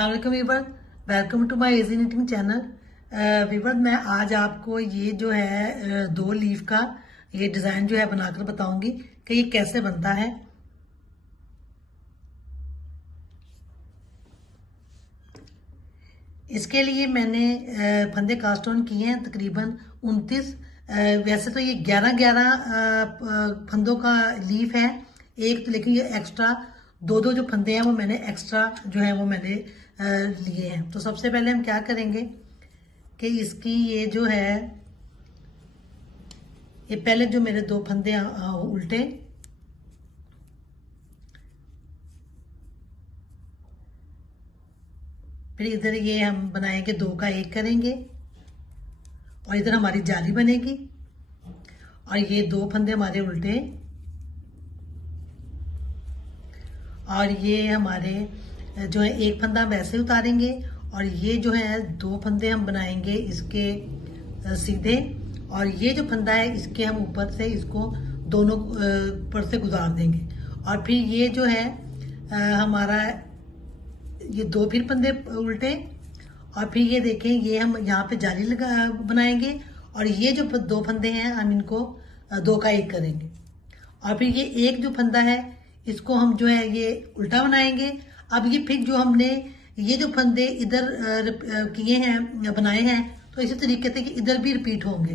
अस्सलाम वालेकुम weaver, welcome to my easy knitting channel. Weaver मैं आज आपको ये जो है दो लीफ का ये डिज़ाइन जो है बनाकर बताऊंगी कि ये कैसे बनता है। इसके लिए मैंने फंदे कास्ट ऑन किए हैं तकरीबन 29। वैसे तो ये 11 फंदों का लीफ है एक, तो लेकिन ये एक्स्ट्रा दो जो फंदे हैं वो मैंने एक्स्ट्रा जो है वो मैंने लिए हैं। तो सबसे पहले हम क्या करेंगे कि इसकी ये जो है ये पहले जो मेरे दो फंदे उल्टे, फिर इधर ये हम बनाएंगे दो का एक करेंगे और इधर हमारी जाली बनेगी और ये दो फंदे हमारे उल्टे और ये हमारे जो है एक फंदा वैसे उतारेंगे और ये जो है दो फंदे हम बनाएंगे इसके सीधे और ये जो फंदा है इसके हम ऊपर से इसको दोनों पर से गुजार देंगे और फिर ये जो है हमारा ये दो फिर फंदे उल्टे और फिर ये देखें ये हम यहाँ पे जाली लगा बनाएंगे और ये जो दो फंदे हैं हम इनको दो का एक करेंगे और फिर ये एक जो फंदा है इसको हम जो है ये उल्टा बनाएंगे। अब ये फिर जो हमने ये जो फंदे इधर किए हैं बनाए हैं तो इसी तरीके से कि इधर भी रिपीट होंगे।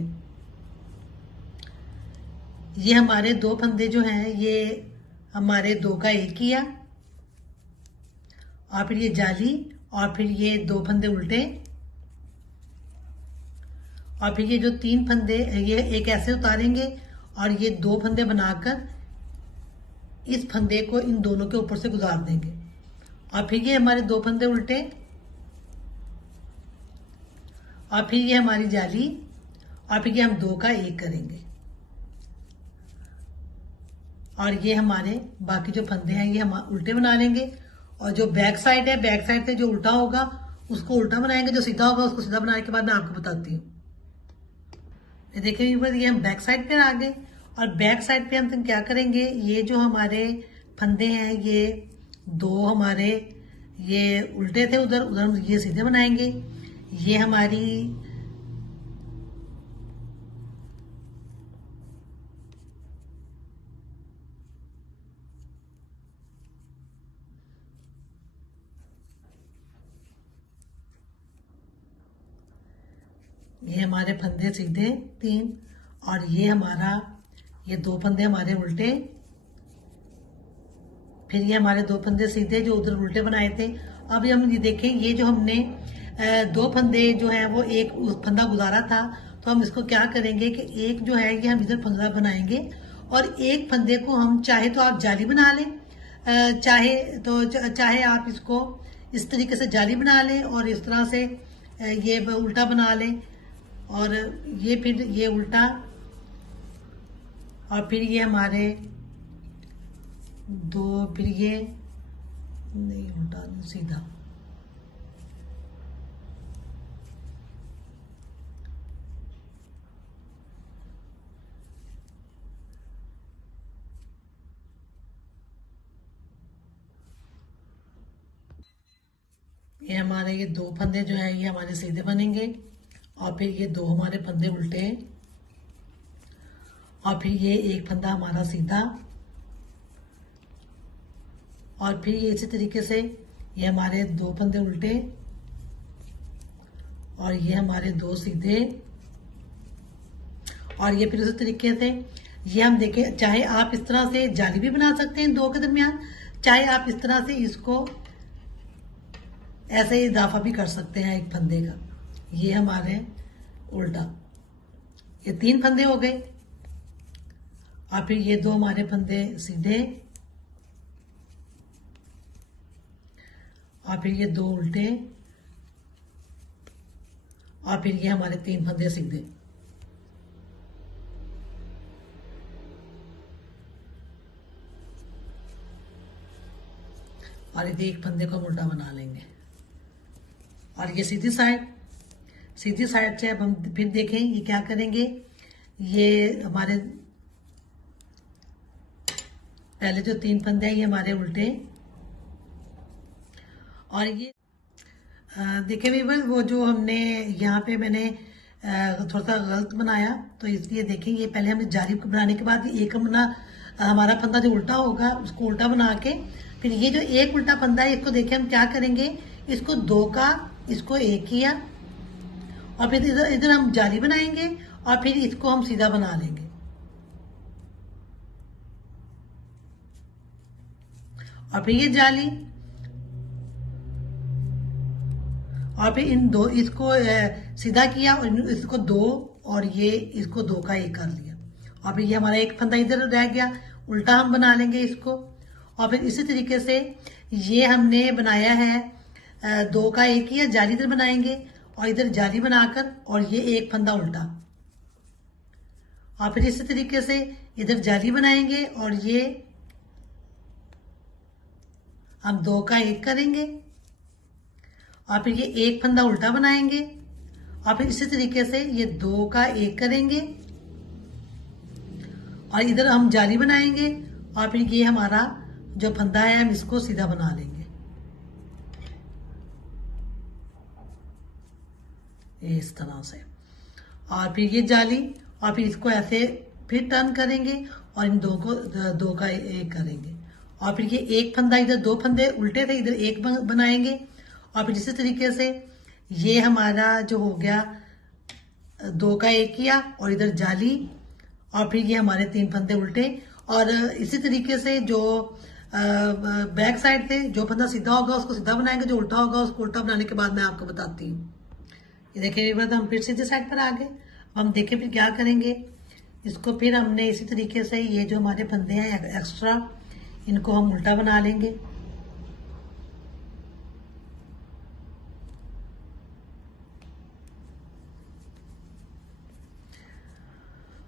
ये हमारे दो फंदे जो हैं ये हमारे दो का एक किया और फिर ये जाली और फिर ये दो फंदे उल्टे और फिर ये जो तीन फंदे ये एक ऐसे उतारेंगे और ये दो फंदे बनाकर इस फंदे को इन दोनों के ऊपर से गुजार देंगे और फिर ये हमारे दो फंदे उल्टे और फिर ये हमारी जाली और फिर ये हम दो का एक करेंगे और ये हमारे बाकी जो फंदे हैं ये हम उल्टे बना लेंगे और जो बैक साइड है बैक साइड से जो उल्टा होगा उसको उल्टा बनाएंगे, जो सीधा होगा उसको सीधा बनाने के बाद मैं आपको बताती हूँ। ये देखिए ये हम बैक साइड पे आ गए और बैक साइड पे हम क्या करेंगे ये जो हमारे फंदे हैं ये दो हमारे ये उल्टे थे उधर उधर ये सीधे बनाएंगे। ये हमारी ये हमारे फंदे सीधे तीन और ये हमारा ये दो फंदे हमारे उल्टे, फिर ये हमारे दो फंदे सीधे जो उधर उल्टे बनाए थे। अब हम ये देखें ये जो हमने दो फंदे जो है वो एक फंदा गुजारा था तो हम इसको क्या करेंगे कि एक जो है ये हम इधर फंदा बनाएंगे और एक फंदे को हम चाहे तो आप जाली बना लें, चाहे आप इसको इस तरीके से जाली बना लें और इस तरह से ये उल्टा बना लें और ये फिर ये उल्टा और फिर ये हमारे दो, फिर ये नहीं उल्टा सीधा ये हमारे ये दो फंदे जो है ये हमारे सीधे बनेंगे और फिर ये दो हमारे फंदे उल्टे और फिर ये एक फंदा हमारा सीधा और फिर ये इसी तरीके से ये हमारे दो फंदे उल्टे और ये हमारे दो सीधे और ये फिर उसी तरीके से ये हम देखें चाहे आप इस तरह से जाली भी बना सकते हैं दो के दरमियान, चाहे आप इस तरह से इसको ऐसे इजाफा भी कर सकते हैं एक फंदे का। ये हमारे उल्टा ये तीन फंदे हो गए और फिर ये दो हमारे फंदे सीधे और फिर ये दो उल्टे और फिर ये हमारे तीन फंदे सीधे और ये एक फंदे को हम उल्टा बना लेंगे और ये सीधी साइड से अब हम फिर देखें ये क्या करेंगे। ये हमारे पहले जो तीन फंदे हैं ये हमारे उल्टे और ये देखिए वीवर, वो जो हमने यहाँ पे मैंने थोड़ा सा गलत बनाया, तो इसलिए देखें, ये पहले हमने जाली को बनाने के बाद एक हमने हमारा फंदा जो उल्टा होगा उसको उल्टा बना के, फिर ये जो एक उल्टा फंदा है इसको देखिए हम क्या करेंगे, इसको दो का इसको एक किया, और फिर इधर इधर हम जाली बनाएंगे और फिर इसको हम सीधा बना लेंगे। और फिर ये जाली, और फिर इन दो इसको सीधा किया और इसको दो, और ये इसको दो का एक कर लिया, और फिर ये हमारा एक फंदा इधर रह गया, उल्टा हम बना लेंगे इसको। और फिर इसी तरीके से ये हमने बनाया है दो का एक किया, जाली इधर बनाएंगे और इधर जाली बनाकर, और ये एक फंदा उल्टा, और फिर इसी तरीके से इधर जाली बनाएंगे और ये हम दो का एक करेंगे, और फिर ये एक फंदा उल्टा बनाएंगे, और फिर इसी तरीके से ये दो का एक करेंगे, और इधर हम जाली बनाएंगे, और फिर ये हमारा जो फंदा है हम इसको सीधा बना लेंगे, इस तरह से। और फिर ये जाली, और फिर इसको ऐसे फिर टर्न करेंगे और इन दो का एक करेंगे, और फिर ये एक फंदा, इधर दो फंदे उल्टे थे, इधर एक बनाएंगे, और फिर इसी तरीके से ये हमारा जो हो गया दो का एक किया और इधर जाली, और फिर ये हमारे तीन फंदे उल्टे। और इसी तरीके से जो बैक साइड थे, जो फंदा सीधा होगा उसको सीधा बनाएंगे, जो उल्टा होगा उसको उल्टा बनाने के बाद मैं आपको बताती हूँ। ये देखिए एक बार हम फिर सीधे साइड पर आ गए। हम देखें फिर क्या करेंगे, इसको फिर हमने इसी तरीके से ये जो हमारे फंदे हैं एक्स्ट्रा, इनको हम उल्टा बना लेंगे,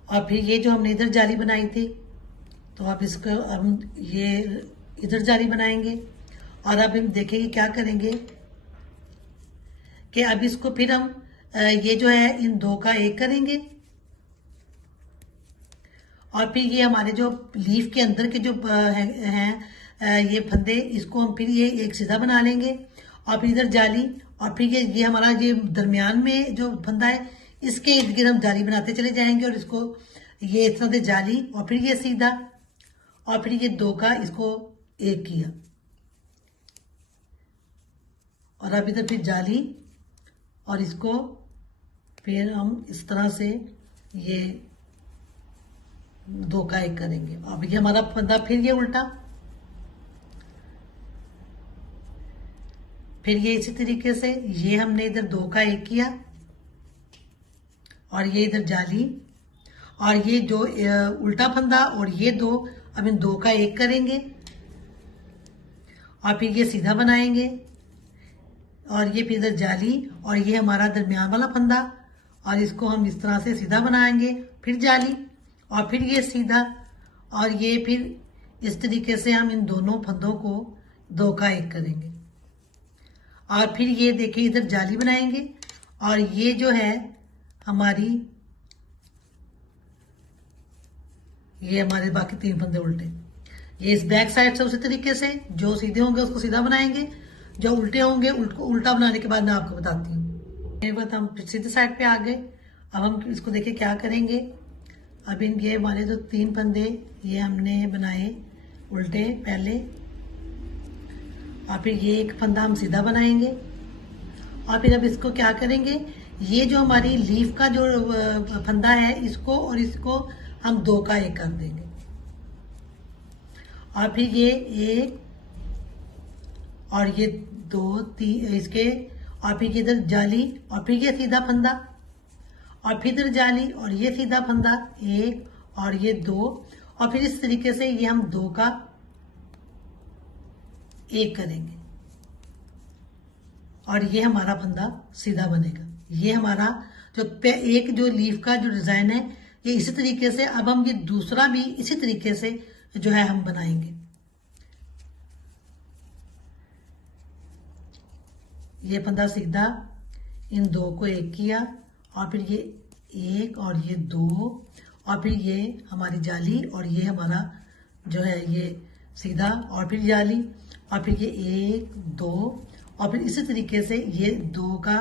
और फिर ये जो हमने इधर जाली बनाई थी, तो अब इसको हम ये इधर जाली बनाएंगे, और अब हम देखेंगे क्या करेंगे कि अब इसको फिर हम ये जो है इन दो का एक करेंगे, और फिर ये हमारे जो लीफ के अंदर के जो हैं ये फंदे, इसको हम फिर ये एक सीधा बना लेंगे, और फिर इधर जाली, और फिर ये हमारा ये दरमियान में जो फंदा है इसके इर्द गिर्द हम जाली बनाते चले जाएंगे, और इसको ये इस तरह से जाली, और फिर ये सीधा, और फिर ये दो का इसको एक किया, और अब इधर फिर जाली, और इसको फिर हम इस तरह से ये दो का एक करेंगे। अब ये हमारा फंदा, फिर ये उल्टा, फिर ये इसी तरीके से ये हमने इधर दो का एक किया, और ये इधर जाली, और ये जो उल्टा फंदा और ये दो, अब इन दो का एक करेंगे, और फिर ये सीधा बनाएंगे, और ये फिर इधर जाली, और ये हमारा दरमियान वाला फंदा, और इसको हम इस तरह से सीधा बनाएंगे, फिर जाली, और फिर ये सीधा, और ये फिर इस तरीके से हम इन दोनों फंदों को दो का एक करेंगे, और फिर ये देखिए इधर जाली बनाएंगे, और ये जो है हमारी, ये हमारे बाकी तीन फंदे उल्टे, ये इस बैक साइड से उसी तरीके से जो सीधे होंगे उसको सीधा बनाएंगे, जो उल्टे होंगे उल्टा बनाने के बाद मैं आपको बताती हूँ। एक बार हम सीधे साइड पे आ गए। अब हम इसको देखिए क्या करेंगे, अब इन ये हमारे जो तीन फंदे ये हमने बनाए उल्टे पहले, और फिर ये एक फंदा हम सीधा बनाएंगे, और फिर अब इसको क्या करेंगे, ये जो हमारी लीफ का जो फंदा है इसको और इसको हम दो का एक कर देंगे, और फिर ये एक और ये दो तीन इसके, और फिर इधर जाली, और फिर ये सीधा फंदा, और फिर इधर जाली, और ये सीधा फंदा एक, और ये दो, और फिर इस तरीके से ये हम दो का एक करेंगे, और ये हमारा फंदा सीधा बनेगा। ये हमारा जो एक जो लीफ का जो डिजाइन है ये इसी तरीके से, अब हम ये दूसरा भी इसी तरीके से जो है हम बनाएंगे। ये फंदा सीधा, इन दो को एक किया, और फिर ये एक और ये दो, और फिर ये हमारी जाली, और ये हमारा जो है ये सीधा, और फिर जाली, और फिर ये एक दो, और फिर इसी तरीके से ये 2 का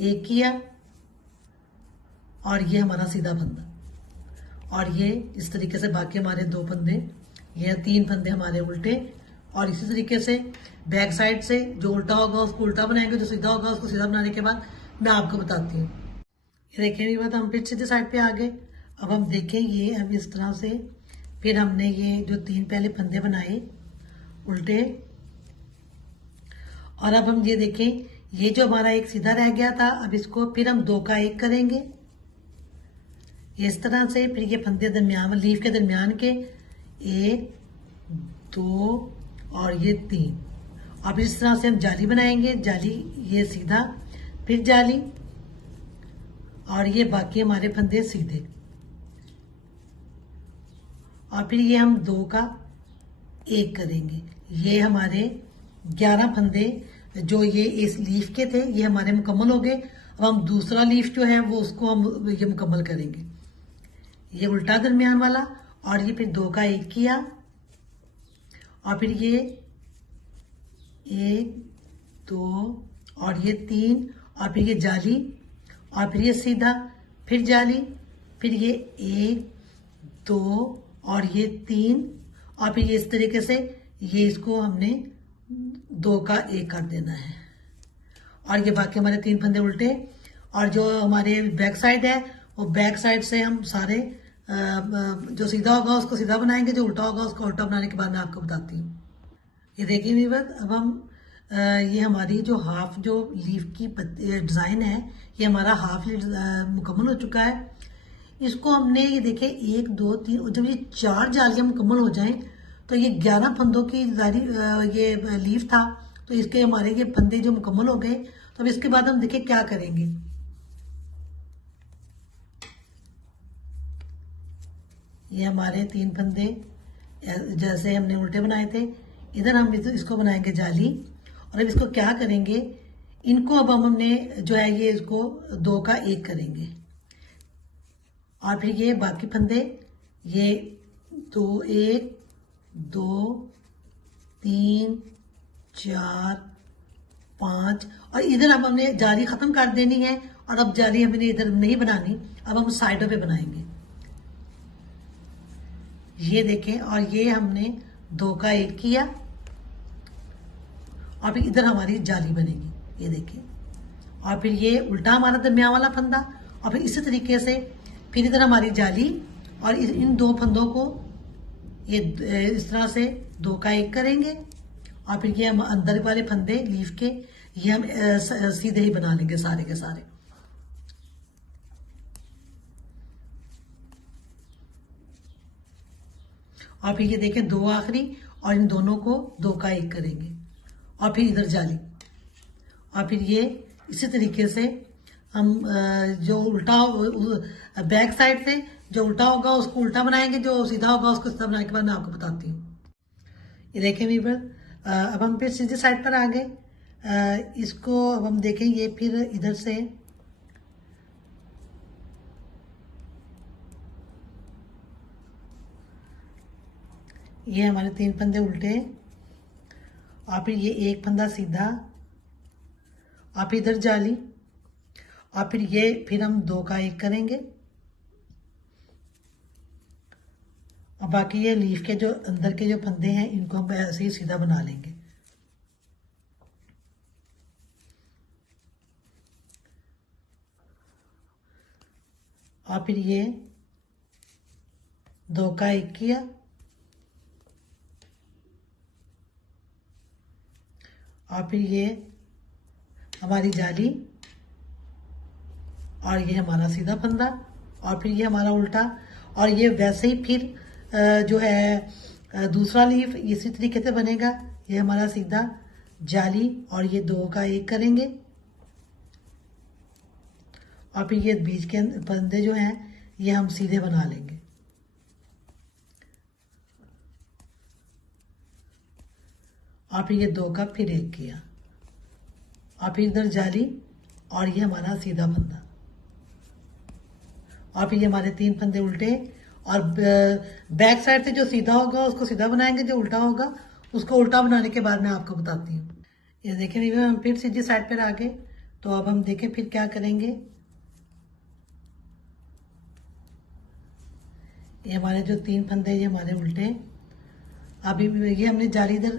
1 किया और ये हमारा सीधा फंदा, और ये इस तरीके से बाकी हमारे 2 फंदे, ये 3 फंदे हमारे उल्टे। और इसी तरीके से बैक साइड से जो उल्टा होगा उसको उल्टा बनाएंगे, जो सीधा होगा उसको सीधा बनाने के बाद मैं आपको बताती हूँ। ये देखिए ये बात, हम फिर सीधे साइड पे आ गए। अब हम देखें ये अब इस तरह से फिर हमने ये जो 3 पहले फंदे बनाए उल्टे, और अब हम ये देखें ये जो हमारा एक सीधा रह गया था, अब इसको फिर हम 2 का 1 करेंगे इस तरह से। फिर ये फंदे दरमियान लीफ के दरमियान के 1 2 और ये 3, और फिर इस तरह से हम जाली बनाएंगे, जाली ये सीधा फिर जाली, और ये बाकी हमारे फंदे सीधे, और फिर ये हम 2 का 1 करेंगे। ये हमारे 11 फंदे जो ये इस लीफ के थे ये हमारे मुकम्मल हो गए। अब हम दूसरा लीफ जो है वो उसको हम ये मुकम्मल करेंगे, ये उल्टा दरमियान वाला, और ये फिर 2 का 1 किया, और फिर ये 1 2 और ये 3, और फिर ये जाली, और फिर ये सीधा फिर जाली, फिर ये 1 2 और ये 3, और फिर ये इस तरीके से ये इसको हमने 2 का 1 कर देना है। और ये बाकी हमारे 3 फंदे उल्टे, और जो हमारे बैक साइड है वो बैक साइड से हम सारे जो सीधा होगा उसको सीधा बनाएंगे, जो उल्टा होगा उसको उल्टा बनाने के बाद मैं आपको बताती हूँ। ये देखिए वीवर, अब हम ये हमारी जो हाफ जो लीफ की डिज़ाइन है ये हमारा हाफ मुकम्मल हो चुका है। इसको हमने ये देखे 1 2 3, जब ये 4 जालियां मुकम्मल हो जाएं तो ये 11 फंदों की ये लीफ था, तो इसके हमारे ये फंदे जो मुकम्मल हो गए। तो अब इसके बाद हम देखें क्या करेंगे। ये हमारे 3 फंदे जैसे हमने उल्टे बनाए थे, इधर हम इसको बनाएंगे जाली, और अब इसको क्या करेंगे, इनको अब हमने जो है ये इसको 2 का 1 करेंगे, और फिर ये बाकी फंदे ये 2 1 2 3 4 5, और इधर अब हमने जाली खत्म कर देनी है, और अब जाली हमने इधर नहीं बनानी, अब हम साइडों पे बनाएंगे। ये देखें, और ये हमने 2 का 1 किया, और फिर इधर हमारी जाली बनेगी, ये देखिए, और फिर ये उल्टा हमारा दरमियान वाला फंदा, और फिर इसी तरीके से फिर इधर हमारी जाली, और इन 2 फंदों को ये इस तरह से 2 का 1 करेंगे, और फिर ये हम अंदर वाले फंदे लीफ के ये हम सीधे ही बना लेंगे सारे के सारे। और फिर ये देखें 2 आखिरी, और इन दोनों को 2 का 1 करेंगे, और फिर इधर जाली, और फिर ये इसी तरीके से हम जो उल्टा बैक साइड से जो उल्टा होगा उसको उल्टा बनाएंगे, जो सीधा होगा उसको सीधा बनाने के बाद मैं आपको बताती हूँ। ये देखें वीवर, अब हम फिर सीधे साइड पर आ गए। इसको अब हम देखें, ये फिर इधर से ये हमारे 3 फंदे उल्टे, और फिर ये 1 फंदा सीधा, और फिर इधर जाली, और फिर ये फिर हम 2 का 1 करेंगे, और बाकी ये लीफ के जो अंदर के जो फंदे हैं इनको हम ऐसे ही सीधा बना लेंगे। और फिर ये 2 का 1 किया, और फिर ये हमारी जाली, और ये हमारा सीधा फंदा, और फिर ये हमारा उल्टा, और ये वैसे ही फिर जो है दूसरा लीफ इसी तरीके से बनेगा। ये हमारा सीधा जाली, और ये 2 का 1 करेंगे, और फिर ये बीच के फंदे जो हैं ये हम सीधे बना लेंगे। और फिर ये 2 का फिर 1 किया, और फिर इधर जाली, और ये हमारा सीधा फंदा, और फिर ये हमारे 3 फंदे उल्टे, और बैक साइड से जो सीधा होगा उसको सीधा बनाएंगे, जो उल्टा होगा उसको उल्टा बनाने के बाद मैं आपको बताती हूँ। ये देखें अभी हम फिर सीधी साइड पर आ गए। तो अब हम देखें फिर क्या करेंगे। ये हमारे जो 3 फंदे ये हमारे उल्टे हैं। अभी ये हमने जाली इधर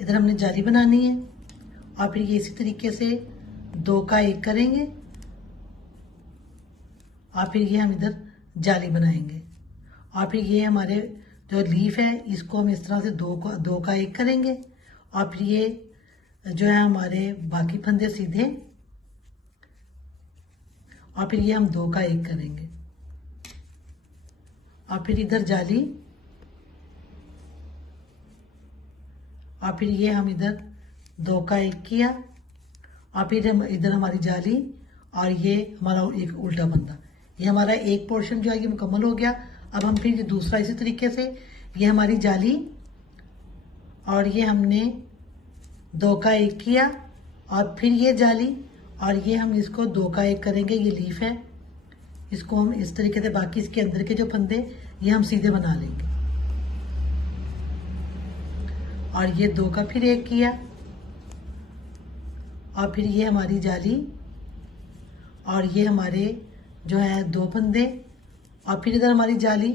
इधर हमने जाली बनानी है और फिर ये इसी तरीके से 2 का 1 करेंगे और फिर ये हम इधर जाली बनाएंगे और फिर ये हमारे जो लीफ है इसको हम इस तरह से 2 का 1 करेंगे और फिर ये जो है हमारे बाकी फंदे सीधे और फिर ये हम 2 का 1 करेंगे और फिर इधर जाली और फिर ये हम इधर 2 का 1 किया और फिर हम इधर हमारी जाली और ये हमारा एक उल्टा फंदा। ये हमारा एक पोर्शन जो है ये मुकम्मल हो गया। अब हम फिर दूसरा इसी तरीके से ये हमारी जाली और ये हमने 2 का 1 किया और फिर ये जाली और ये हम इसको 2 का 1 करेंगे। ये लीफ है, इसको हम इस तरीके से बाकी इसके अंदर के जो फंदे ये हम सीधे बना लेंगे और ये 2 का फिर 1 किया और फिर ये हमारी जाली और ये हमारे जो है 2 फंदे और फिर इधर हमारी जाली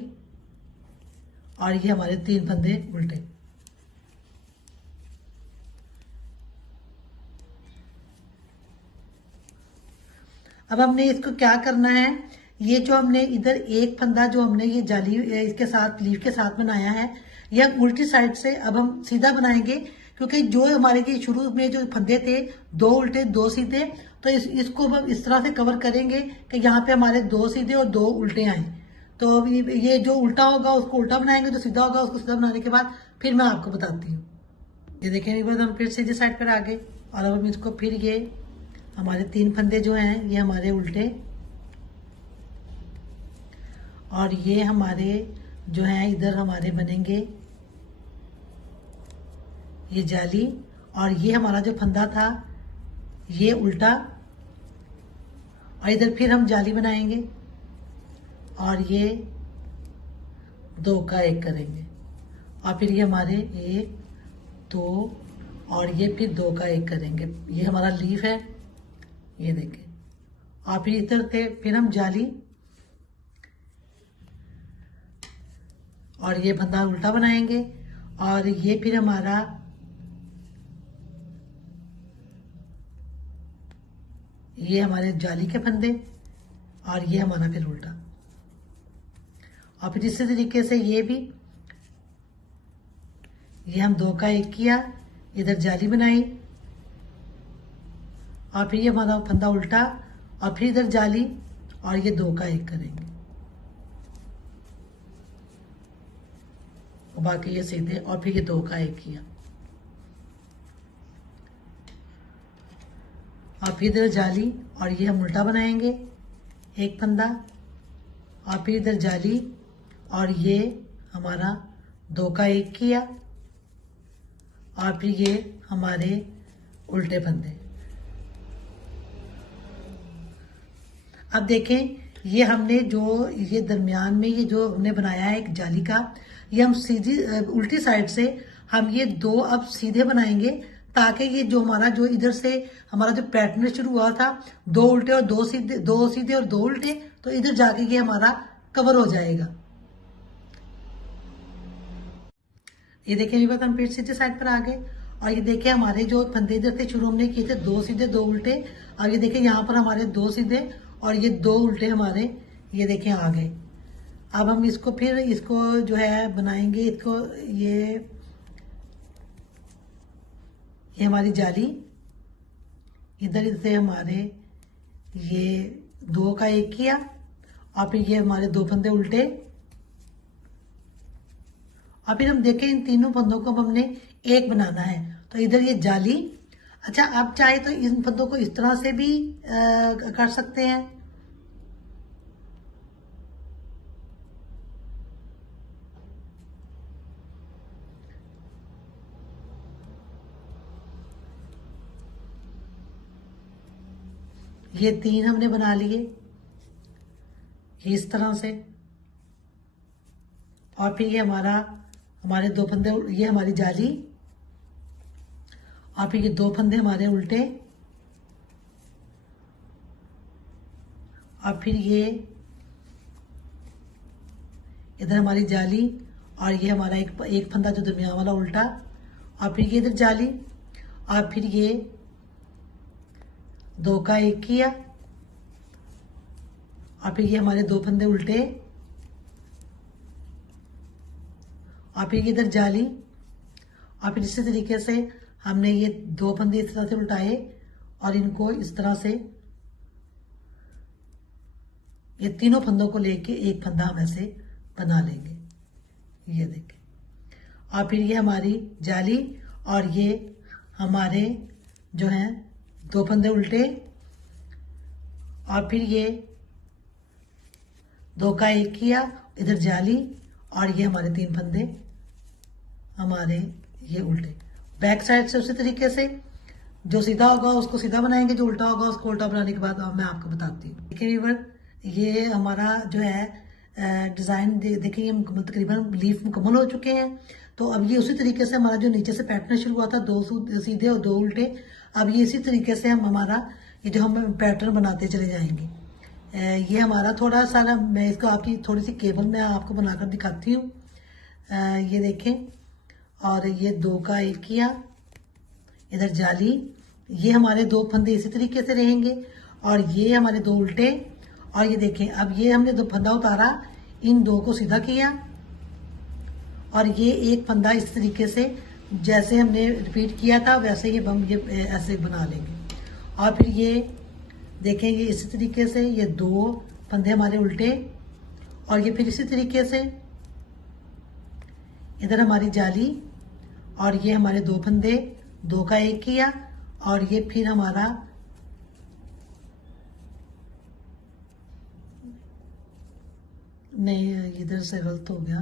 और ये हमारे 3 फंदे उल्टे। अब हमने इसको क्या करना है, ये जो हमने इधर एक फंदा जो हमने ये जाली इसके साथ लीफ के साथ बनाया है ये हम उल्टी साइड से अब हम सीधा बनाएंगे क्योंकि जो हमारे के शुरू में जो फंदे थे 2 उल्टे 2 सीधे, तो इसको हम इस तरह से कवर करेंगे कि यहाँ पे हमारे 2 सीधे और 2 उल्टे आए। तो अब ये जो उल्टा होगा उसको उल्टा बनाएंगे, जो सीधा होगा उसको सीधा बनाने के बाद फिर मैं आपको बताती हूँ। ये देखें एक बार हम फिर सीधे साइड पर आ गए और अब हम इसको फिर ये हमारे 3 फंदे जो हैं ये हमारे उल्टे और ये हमारे जो हैं इधर हमारे बनेंगे ये जाली और ये हमारा जो फंदा था ये उल्टा और इधर फिर हम जाली बनाएंगे और ये 2 का 1 करेंगे और फिर ये हमारे 1 2 और ये फिर 2 का 1 करेंगे। ये हमारा लीफ है, ये देखें और फिर इधर से फिर हम जाली और ये फंदा उल्टा बनाएंगे और ये फिर हमारा ये हमारे जाली के फंदे और ये हमारा फिर उल्टा और फिर इसी तरीके से ये भी ये हम 2 का 1 किया, इधर जाली बनाई और फिर ये हमारा फंदा उल्टा और फिर इधर जाली और ये 2 का 1 करेंगे और बाकी ये सीधे और फिर ये 2 का 1 किया और फिर इधर जाली और ये हम उल्टा बनाएंगे एक फंदा और फिर इधर जाली और ये हमारा 2 का 1 किया और फिर ये हमारे उल्टे फंदे। अब देखें ये हमने जो ये दरमियान में ये जो हमने बनाया है एक जाली का, ये हम सीधी उल्टी साइड से हम ये 2 अब सीधे बनाएंगे ताकि ये जो हमारा जो इधर से हमारा जो पैटर्न शुरू हुआ था 2 उल्टे और 2 सीधे 2 सीधे और 2 उल्टे, तो इधर जाके ये हमारा कवर हो जाएगा। ये देखें अभी बात हम फिर सीधे साइड पर आ गए और ये देखें हमारे जो फंदे इधर से शुरू हमने किए थे 2 सीधे 2 उल्टे और ये देखें यहाँ पर हमारे 2 सीधे और ये 2 उल्टे हमारे ये देखें आ गए। अब हम इसको फिर इसको जो है बनाएंगे, इसको ये हमारी जाली इधर से हमारे ये 2 का 1 किया और फिर ये हमारे 2 फंदे उल्टे और फिर हम देखें इन तीनों फंदों को हमने एक बनाना है। तो इधर ये जाली, अच्छा आप चाहे तो इन फंदों को इस तरह से भी कर सकते हैं। ये 3 हमने बना लिए इस तरह से और फिर ये हमारे 2 फंदे, ये हमारी जाली और फिर ये दो फंदे हमारे उल्टे, और फिर ये इधर हमारी जाली, और ये हमारा एक फंदा जो दरमियान वाला उल्टा, और फिर ये इधर जाली, और फिर ये दो का एक किया, और फिर ये हमारे दो फंदे उल्टे, और फिर इधर जाली, और फिर इसी तरीके से हमने ये दो फंदे इस तरह से उल्टाए और इनको इस तरह से ये तीनों फंदों को लेके एक फंदा हम ऐसे बना लेंगे। ये देखें, और फिर ये हमारी जाली, और ये हमारे जो हैं दो फंदे उल्टे, और फिर ये दो का एक किया, इधर जाली, और ये हमारे तीन फंदे हमारे ये उल्टे। बैक साइड से उसी तरीके से जो सीधा होगा उसको सीधा बनाएंगे, जो उल्टा होगा उसको उल्टा बनाने के बाद मैं आपको बताती हूँ। देखिए व्यूअर, ये हमारा जो है डिज़ाइन देखिए ये तकरीबन लीफ मुकम्मल हो चुके हैं। तो अब ये उसी तरीके से हमारा जो नीचे से पैटर्न शुरू हुआ था, दो सीधे और दो उल्टे, अब ये इसी तरीके से हम हमारा ये जो हम पैटर्न बनाते चले जाएंगे। ये हमारा थोड़ा सा, मैं इसको आपकी थोड़ी सी केबल में आपको बनाकर दिखाती हूँ। ये देखें, और ये दो का एक किया, इधर जाली, ये हमारे दो फंदे इसी तरीके से रहेंगे, और ये हमारे दो उल्टे, और ये देखें अब ये हमने दो फंदा उतारा, इन दो को सीधा किया, और ये एक फंदा इस तरीके से जैसे हमने रिपीट किया था वैसे ये ऐसे बना लेंगे। और फिर ये देखें, ये इसी तरीके से ये दो फंदे हमारे उल्टे, और ये फिर इसी तरीके से इधर हमारी जाली, और ये हमारे दो फंदे, दो का एक किया, और ये फिर हमारा नहीं, इधर से गलत हो गया,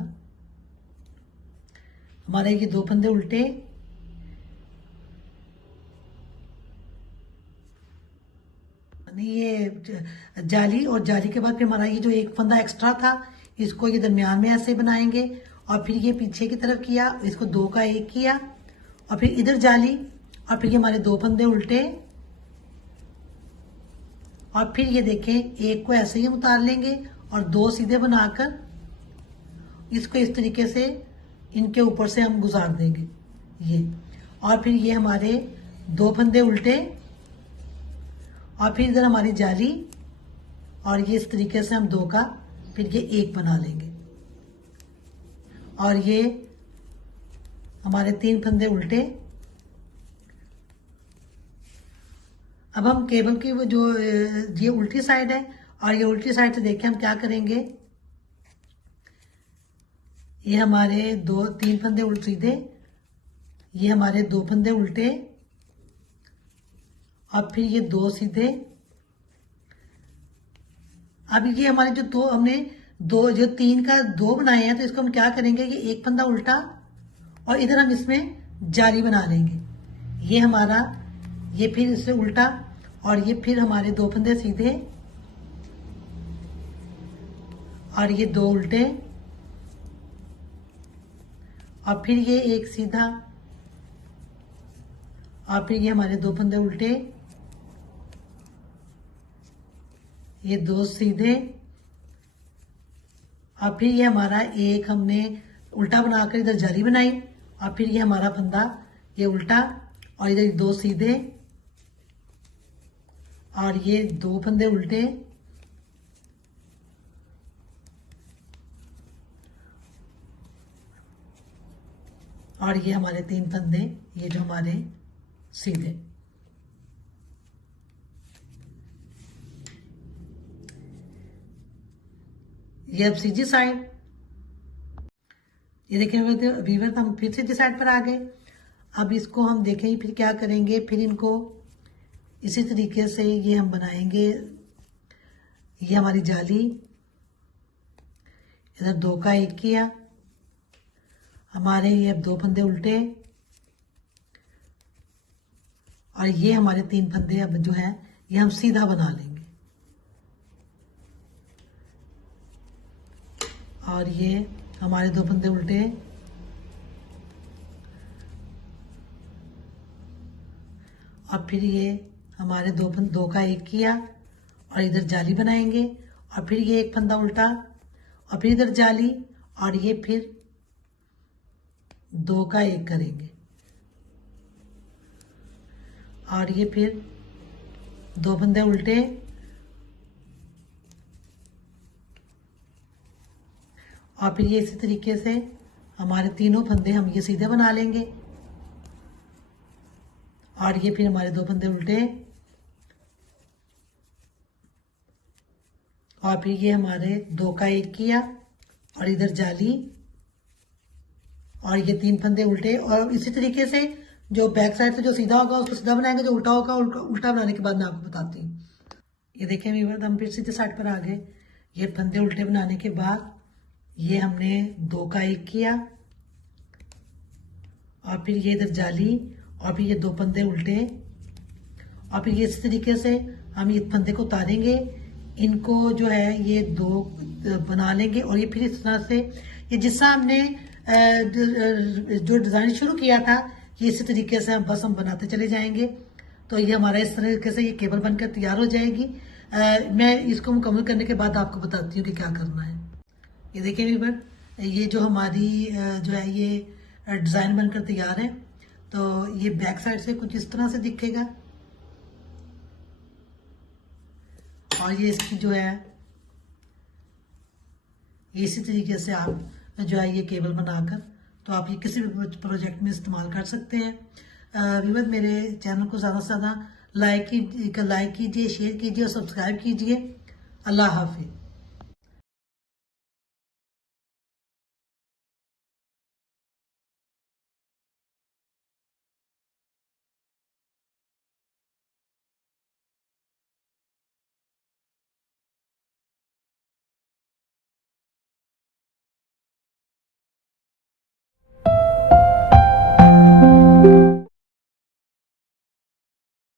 हमारे ये दो फंदे उल्टे, नहीं ये जाली, और जाली के बाद फिर हमारा ये जो एक फंदा एक्स्ट्रा था इसको ये दरमियान में ऐसे बनाएंगे, और फिर ये पीछे की तरफ किया, इसको दो का एक किया, और फिर इधर जाली, और फिर ये हमारे दो फंदे उल्टे, और फिर ये देखें एक को ऐसे ही उतार लेंगे और दो सीधे बनाकर इसको इस तरीके से इनके ऊपर से हम गुजार देंगे ये, और फिर ये हमारे दो फंदे उल्टे, और फिर इधर हमारी जाली, और ये इस तरीके से हम दो का फिर ये एक बना लेंगे, और ये हमारे तीन फंदे उल्टे। अब हम केबल की वो जो ये उल्टी साइड है, और ये उल्टी साइड से देखें हम क्या करेंगे, ये हमारे दो तीन फंदे उल्टे सीधे, ये हमारे दो फंदे उल्टे, और फिर ये दो सीधे। अब ये हमारे जो दो हमने दो जो तीन का दो बनाए हैं, तो इसको हम क्या करेंगे, ये एक फंदा उल्टा, और इधर हम इसमें जाली बना लेंगे। ये हमारा ये फिर इससे उल्टा, और ये फिर हमारे दो फंदे सीधे, और ये दो उल्टे, और फिर ये एक सीधा, और फिर ये हमारे दो फंदे उल्टे, ये दो सीधे, और फिर ये हमारा एक हमने उल्टा बनाकर इधर जाली बनाई, और फिर ये हमारा फंदा ये उल्टा, और इधर दो सीधे, और ये दो फंदे उल्टे, और ये हमारे तीन फंदे ये जो हमारे सीधे। ये अब सीधी साइड, ये देखें वीवर, हम फिर सीधी साइड पर आ गए। अब इसको हम देखें फिर क्या करेंगे, फिर इनको इसी तरीके से ये हम बनाएंगे। ये हमारी जाली, इधर दो का एक किया, हमारे ये अब दो फंदे उल्टे, और ये हमारे तीन फंदे अब जो है ये हम सीधा बना लेंगे, और ये हमारे दो फंदे उल्टे, और फिर ये हमारे दो का एक किया और इधर जाली बनाएंगे और फिर ये एक फंदा उल्टा और फिर इधर जाली और ये फिर 2 का एक करेंगे और ये फिर 2 फंदे उल्टे और फिर ये इसी तरीके से हमारे तीनों फंदे हम ये सीधे बना लेंगे और ये फिर हमारे 2 फंदे उल्टे और फिर ये हमारे 2 का एक किया और इधर जाली और ये 3 फंदे उल्टे और इसी तरीके से जो बैक साइड से जो सीधा होगा उसको सीधा बनाएंगे, जो उल्टा होगा उल्टा बनाने के बाद मैं आपको बताती हूँ। ये देखें व्यूअर्स, हम फिर सीधे साइड पर आ गए। ये फंदे उल्टे बनाने के बाद ये हमने 2 का एक किया और फिर ये इधर जाली और फिर ये 2 फंदे उल्टे और फिर ये इस तरीके से हम ये फंदे को उतारेंगे, इनको जो है ये 2 बना लेंगे और ये फिर इस तरह से ये जिससा हमने जो डिज़ाइन शुरू किया था ये इसी तरीके से हम बनाते चले जाएंगे। तो ये हमारा इस तरीके से ये केबल बनकर तैयार हो जाएगी। मैं इसको मुकम्मल करने के बाद आपको बताती हूँ कि क्या करना है। ये देखिए व्यूअर, ये जो हमारी जो है ये डिज़ाइन बनकर तैयार है। तो ये बैक साइड से कुछ इस तरह से दिखेगा और ये इसकी जो है इसी तरीके से आप जो है ये केबल बनाकर तो आप ये किसी भी प्रोजेक्ट में इस्तेमाल कर सकते हैं। व्यूअर, मेरे चैनल को ज़्यादा से ज़्यादा लाइक कीजिए, शेयर कीजिए और सब्सक्राइब कीजिए। अल्लाह हाफिज़।